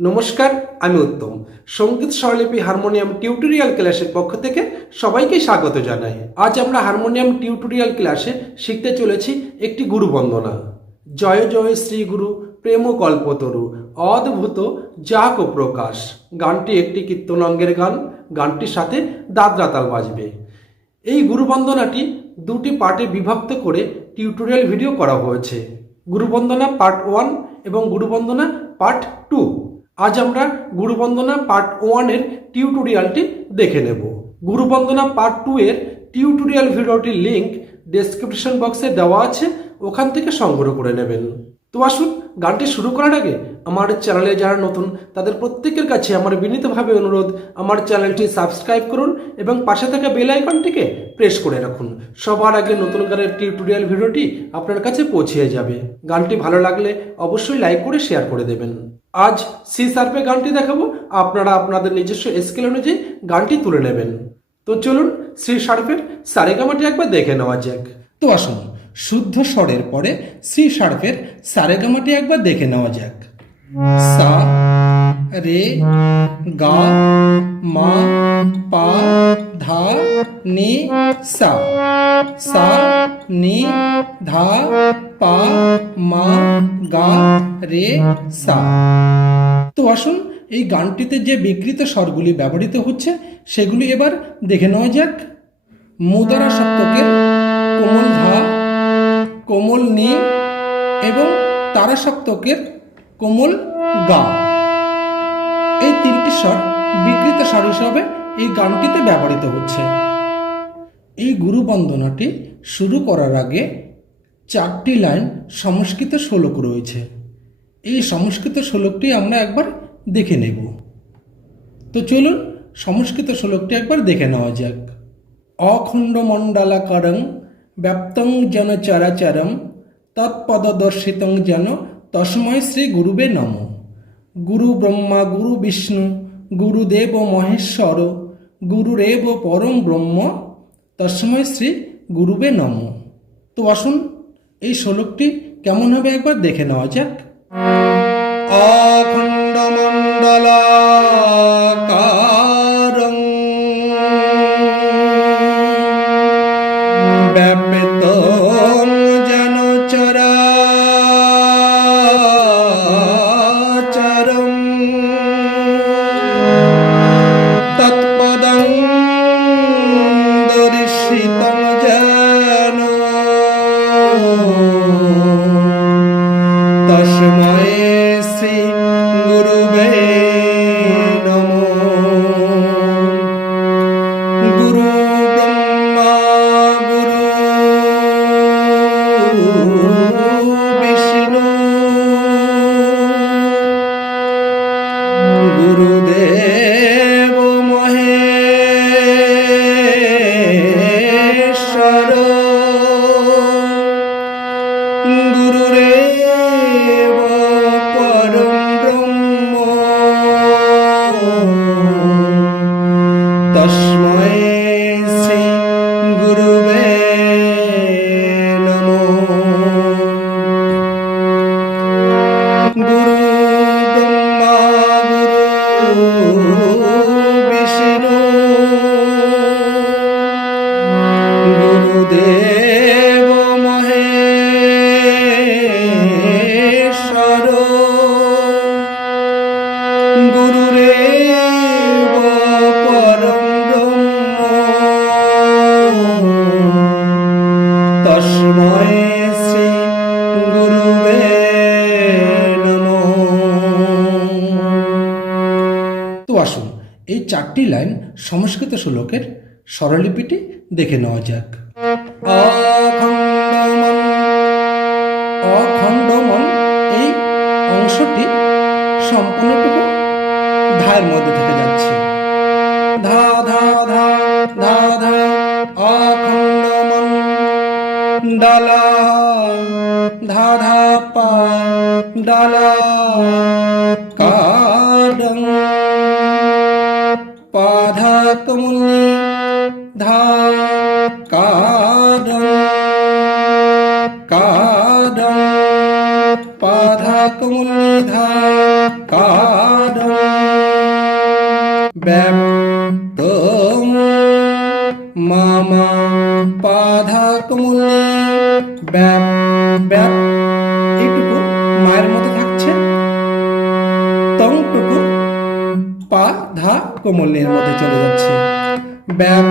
নমস্কার, আমি উত্তম। সংগীত স্বরলিপি হারমোনিয়াম টিউটোরিয়াল ক্লাসের পক্ষ থেকে সবাইকে স্বাগত জানাই। আজ আমরা হারমোনিয়াম টিউটোরিয়াল ক্লাসে শিখতে চলেছি একটি গুরু বন্দনা। জয় জয় শ্রী গুরু, প্রেম কল্পতরু অদ্ভুত যাক প্রকাশ। গানটি একটি কীর্তনাঙ্গের গান, গানটির সাথে দাদরা তাল বাজবে। এই গুরুবন্দনাটি দুটি পার্টে বিভক্ত করে টিউটোরিয়াল ভিডিও করা হয়েছে। গুরুবন্দনা পার্ট ওয়ান এবং গুরুবন্দনা পার্ট টু। আজ আমরা গুরুবন্দনা পার্ট ওয়ানের টিউটোরিয়ালটি দেখে নেব। গুরুবন্দনা পার্ট টু এর টিউটোরিয়াল ভিডিওটির লিঙ্ক ডেসক্রিপশন বক্সে দেওয়া আছে, ওখান থেকে সংগ্রহ করে নেবেন। তো আসুন, গানটি শুরু করার আগে আমার চ্যানেলে যারা নতুন, তাদের প্রত্যেকের কাছে আমার বিনীতভাবে অনুরোধ, আমার চ্যানেলটি সাবস্ক্রাইব করুন এবং পাশে থাকা বেল আইকনটিকে প্রেস করে রাখুন। সবার আগে নতুন গানের টিউটোরিয়াল ভিডিওটি আপনার কাছে পৌঁছে যাবে। গানটি ভালো লাগলে অবশ্যই লাইক করে শেয়ার করে দেবেন। আজ সি সার্পে গানটি দেখাবো। আপনারা আপনাদের নিজস্ব স্কেল অনুযায়ী গানটি তুলে নেবেন। তো চলুন শ্রী সার্পের সারেগামাটি একবার দেখে নেওয়া যাক। তো আসুন, শুদ্ধ স্বরের পরে সি শার্পের সারেগামাটি একবার দেখে নেওয়া যাক। সা, রে, গা, মা, পা, ধা, নি, সা। সা, নি, ধা, পা, মা, গা রে সা। তো আসুন, এই গানটিতে যে বিকৃত স্বরগুলি ব্যবহৃত হচ্ছে, সেগুলি এবার দেখে নেওয়া যাক। মুদারা সপ্তকের কোমল ধা, কোমল নি এবং তারা সপ্তকের কোমল গা। এই তিনটি স্বর বিকৃত স্বর হিসাবে এই গানটিতে ব্যবহৃত হচ্ছে। এই গুরু বন্দনাটি শুরু করার আগে চারটি লাইন সংস্কৃত শ্লোক রয়েছে। এই সংস্কৃত শ্লোকটি আমরা একবার দেখে নেব। তো চলুন সংস্কৃত শ্লোকটি একবার দেখে নেওয়া যাক। অখণ্ড মণ্ডলাকারং ব্যাপ্তং যেন চরাচরম, তৎপদদর্শিতং যেন তস্ময় শ্রী গুরুবে নম। গুরু ব্রহ্মা, গুরু বিষ্ণু গুরুদেব মহেশ্বর গুরুরেব পরম ব্রহ্ম, তস্ময় শ্রী গুরুবে নম। তো আসুন, এই শ্লোকটি কেমন হবে একবার দেখে নেওয়া যাক। অখণ্ড চারটি লাইন সংস্কৃত শ্লোকের স্বরলিপিটি দেখে নেওয়া যাক। অখণ্ডমন এই অংশটি সম্পূর্ণটুকু ধায়ের মধ্যে থেকে যাচ্ছে। ধা ধা ধা ধা ধা, অখণ্ডমন, ডালা, ধা ধা, পা, ডালা কাডং পাধা কমলি ধা কাডং কাডং পাধা কমলি ধা কাড ব্যাপ তম মামা পাধা কমলি ব্যাপ ব্যাপ কোমলের মধ্যে চলে যাচ্ছে। ব্যাপ,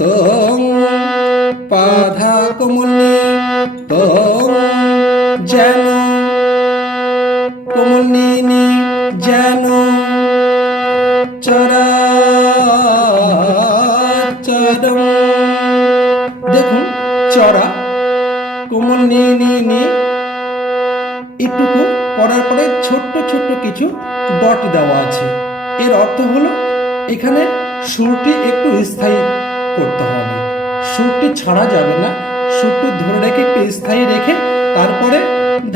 তং পা কোমলি, তং, যেন চরা দেখুন চড়া কোমল নিয়ে নিয়ে করার পরে ছোট্ট ছোট্ট কিছু ডট দেওয়া আছে। এর অর্থ হলো, এখানে সুরটি একটু স্থায়ী করতে হবে। সুরটি ছাড়া যাবে না। সুরটি ধরে রেখে একটু স্থায়ী রেখে তারপরে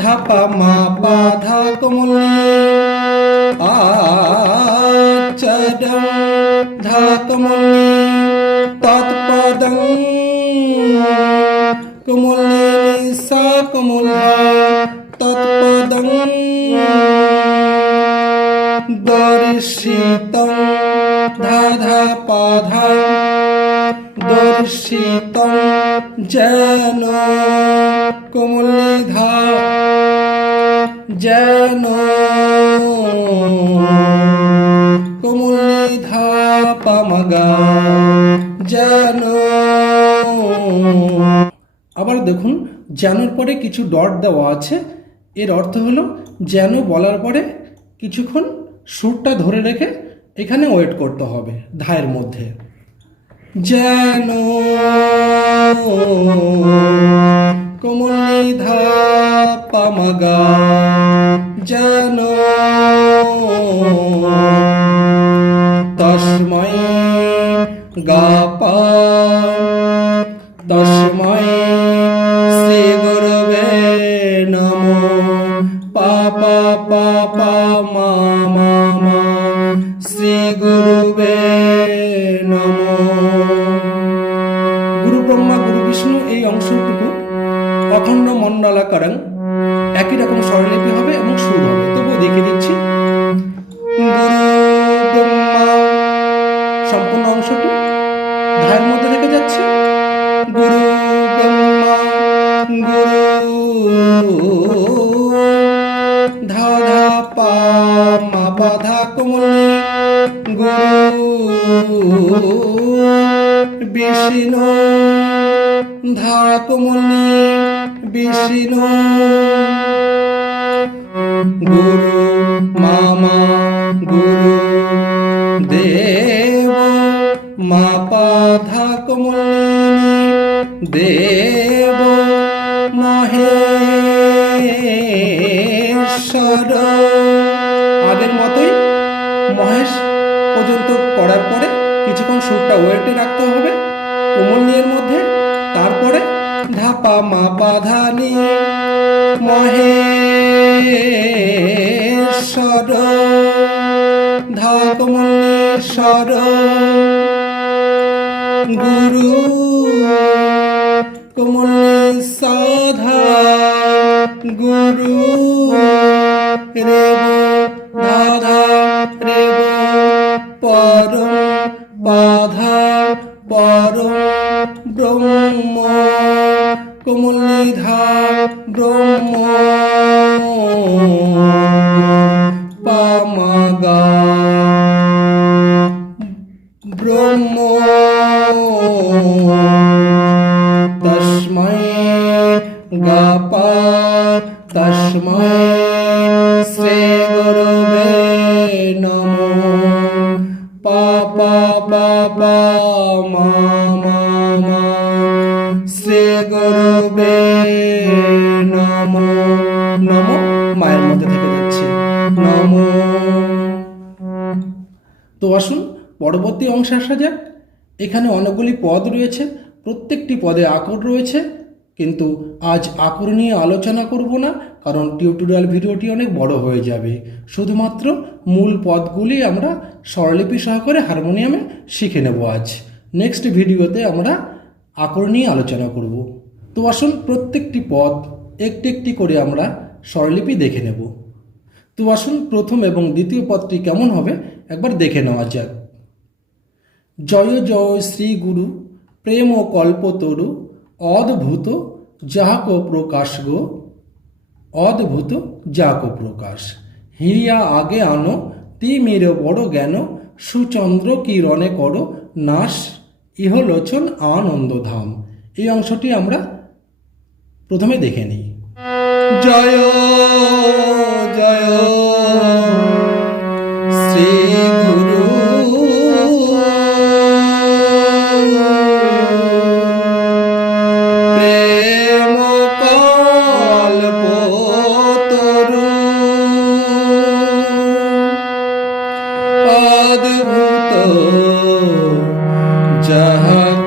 ধাপা মা পা ধা, কোমল ধা, কোমল, তৎপদং, কোমল সা কোমল, তৎপদং দর্শিতং ধা ধা পাধা। দর্শিতং যেন কোমলি ধা যেন কোমলি ধা পামাগা, যেন আবার দেখুন, যেনর পরে কিছু ডট দেওয়া আছে। এর অর্থ হলো, যেন বলার পরে কিছুক্ষণ সুরটা ধরে রেখে এখানে ওয়েট করতে হবে ধায়ের মধ্যে। যেন কোমলি ধা যেন তস্মৈ গাপা তস্মৈ শ্রী ধা ধা পা মা পা ধা গুরু বিষ্ণু ধা কোমলি বিষ্ণু গুরু মামা গুরু দেব মা পাধা কমলিনী দেব মহেশ্বর আগের মতোই মহেশ পর্যন্ত করার পরে কিছুক্ষণ সুরটা ওয়েটে রাখতে হবে। কোমলিনীর মধ্যে, তারপরে ধাপা মা পাধানি মহেশ্বর ধাকমলেশ্বর গুরু কমলে সাধা গুরু পরম পরবর্তী অংশে আসা যাক। এখানে অনেকগুলি পদ রয়েছে, প্রত্যেকটি পদে আকর রয়েছে, কিন্তু আজ আকর নিয়ে আলোচনা করব না, কারণ টিউটোরিয়াল ভিডিওটি অনেক বড় হয়ে যাবে। শুধুমাত্র মূল পদগুলি আমরা স্বরলিপি সহকারে হারমোনিয়ামে শিখে নেব আজ। নেক্সট ভিডিওতে আমরা আকর নিয়ে আলোচনা করব। তো আসুন প্রত্যেকটি পদ একটি একটি করে আমরা স্বরলিপি দেখে নেব। তো আসুন প্রথম এবং দ্বিতীয় পদটি কেমন হবে একবার দেখে নেওয়া যাক। জয় জয় শ্রী গুরু, প্রেম কল্পতরু অদ্ভুত যাহাক প্রকাশ গো। অদ্ভুত যাক প্রকাশ। হিরিয়া আগে আনো, তিমির বড় জ্ঞান, সুচন্দ্র কিরণে করো নাশ ইহলোচন আনন্দধাম এই অংশটি আমরা প্রথমে দেখে নিই। জয় জয় অদ্ভুত যাহাক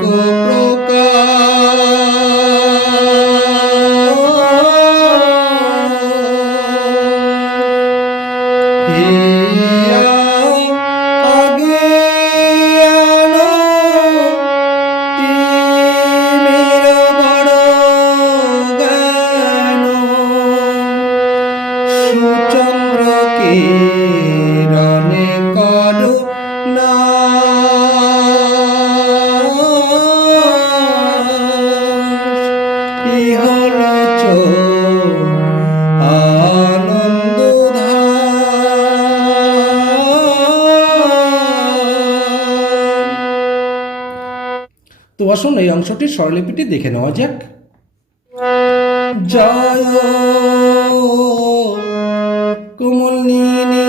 এই অংশটির স্বরলিপিটি দেখে নেওয়া যাক। জয় কোমল নি নি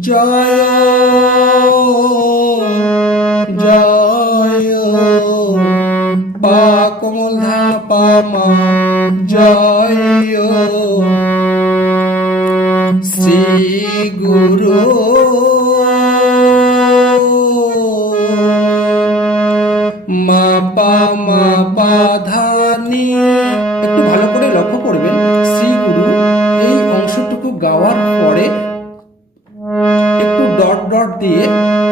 জয় ডট দিয়ে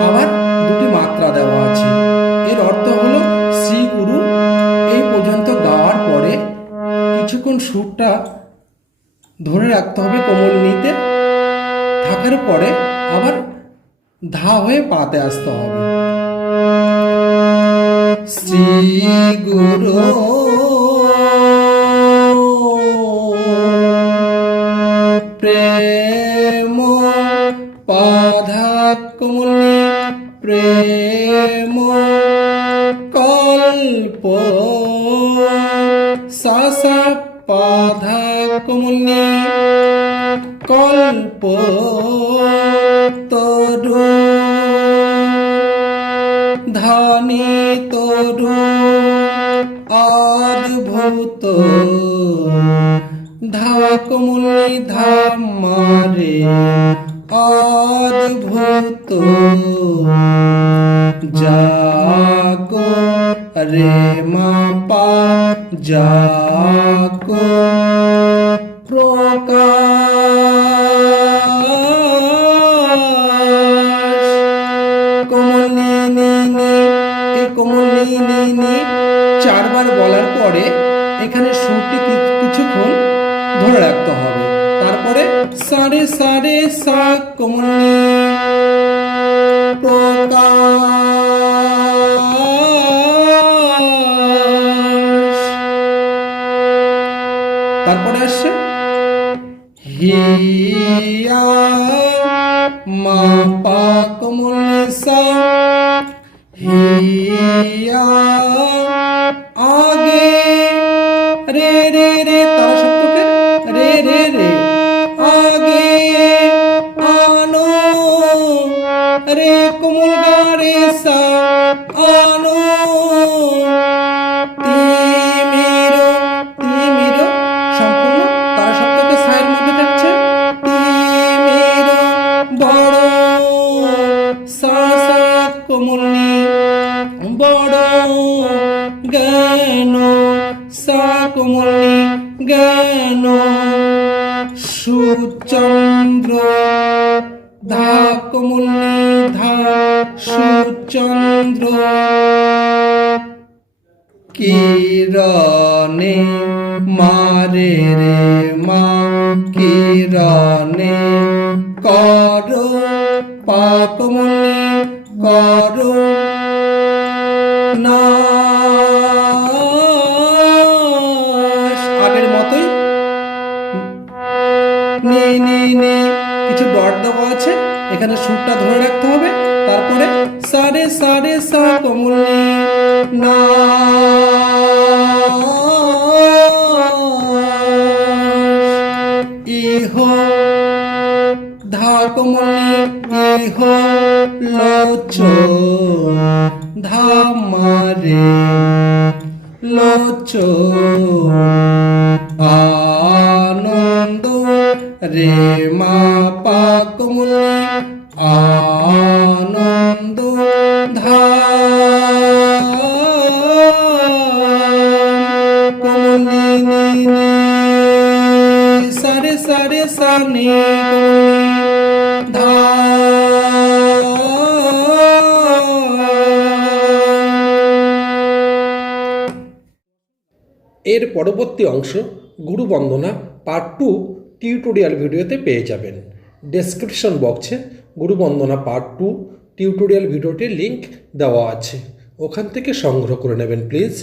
আবার দুটি মাত্রা দেওয়া আছে। এর অর্থ হলো শ্রী গুরু এই পর্যন্ত গাওয়ার পরে কিছুক্ষণ সুরটা ধরে রাখতে হবে কোমল নিতে। থাকার পরে আবার ধা হয়ে পাতে আসতে হবে। শ্রী গুরু কমলি প্রেম কল্প সাসা পাধা কমলি কল্প তরু ধানি তরু অদ্ভুত ধাকমুনি ধামারে অদ্ভুত। জাগো রে মা পা যাকো তারপরে আসছে? হিয়া মা পা কমলে সা হিয়া আগে। রে রে রে, তারা সপ্তকে রে রে রে। আগে আনো। রে সা আনো। সুচন্দ্র ধা কোমলি ধা সুচন্দ্র কিরণে মারে রে মা কিরণে করো পাকমনি করো। এখানে সুরটা ধরে রাখতে হবে। তারপরে সারে সারে, সা কমলি, না, ইহ, ধা কমলি, ইহ, লোচ, ধা লোচ, আনন্দ রে মা। সানি এর পরবর্তী অংশ গুরু বন্দনা পার্ট টু টিউটোরিয়াল ভিডিওতে পেয়ে যাবেন। ডেসক্রিপশন বক্সে গুরু বন্দনা পার্ট টু টিউটোরিয়াল ভিডিওটির লিংক দেওয়া আছে। ওখান থেকে সংগ্রহ করে নেবেন, প্লিজ।